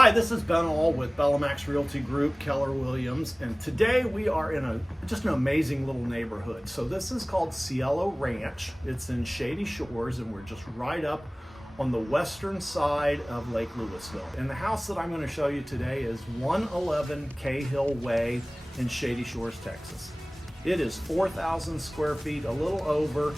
Hi, this is Ben All with Bellamax Realty Group, Keller Williams, and today we are in just an amazing little neighborhood. So this is called CIELO Ranch. It's in Shady Shores, and we're just right up on the western side of Lake Lewisville. And the house that I'm going to show you today is 111 Cahill Way in Shady Shores, Texas. It is 4,000 square feet, a little over.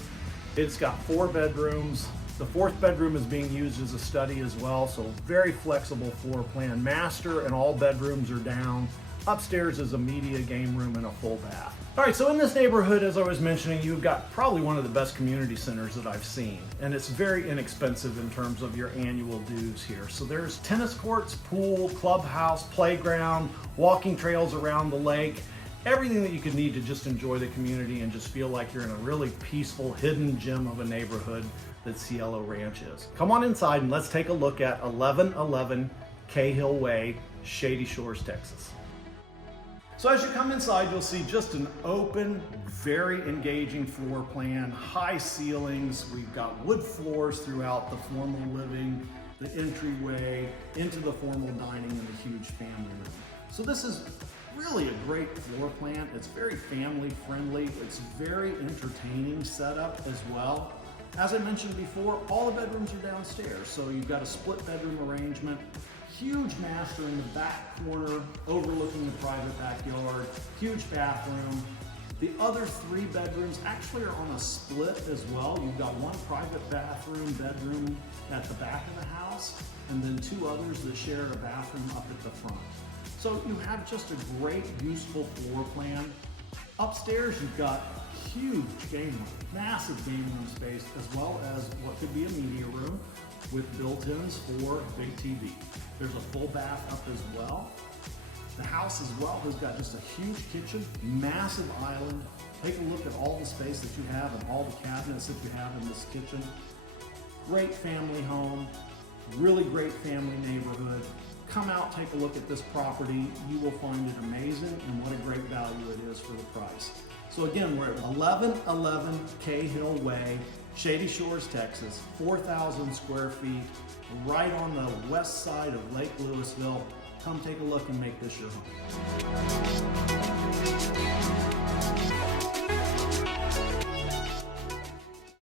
It's got 4 bedrooms. The 4th bedroom is being used as a study as well, so very flexible floor plan. Master and all bedrooms are down. Upstairs is a media game room and a full bath. All right, so in this neighborhood, as I was mentioning, you've got probably one of the best community centers that I've seen, and it's very inexpensive in terms of your annual dues here. So there's tennis courts, pool, clubhouse, playground, walking trails around the lake, everything that you could need to just enjoy the community and just feel like you're in a really peaceful, hidden gem of a neighborhood that CIELO Ranch is. Come on inside and let's take a look at 1111 Cahill Way, Shady Shores, Texas. So as you come inside, you'll see just an open, very engaging floor plan, high ceilings. We've got wood floors throughout the formal living, the entryway, into the formal dining, and the huge family room. So this is really a great floor plan. It's very family friendly. It's very entertaining setup as well. As I mentioned before, all the bedrooms are downstairs. So you've got a split bedroom arrangement, huge master in the back corner overlooking the private backyard, huge bathroom. The other 3 bedrooms actually are on a split as well. You've got one private bedroom at the back of the house, and then 2 others that share a bathroom up at the front. So you have just a great, useful floor plan. Upstairs, you've got huge game room, massive game room space, as well as what could be a media room with built-ins for a big TV. There's a full bath up as well. The house as well has got just a huge kitchen, massive island. Take a look at all the space that you have and all the cabinets that you have in this kitchen. Great family home, really great family neighborhood. Come out, take a look at this property. You will find it amazing, and what a great value it is for the price. So again, we're at 1111 Cahill Way, Shady Shores, Texas, 4,000 square feet, right on the west side of Lake Lewisville. Come take a look and make this your home.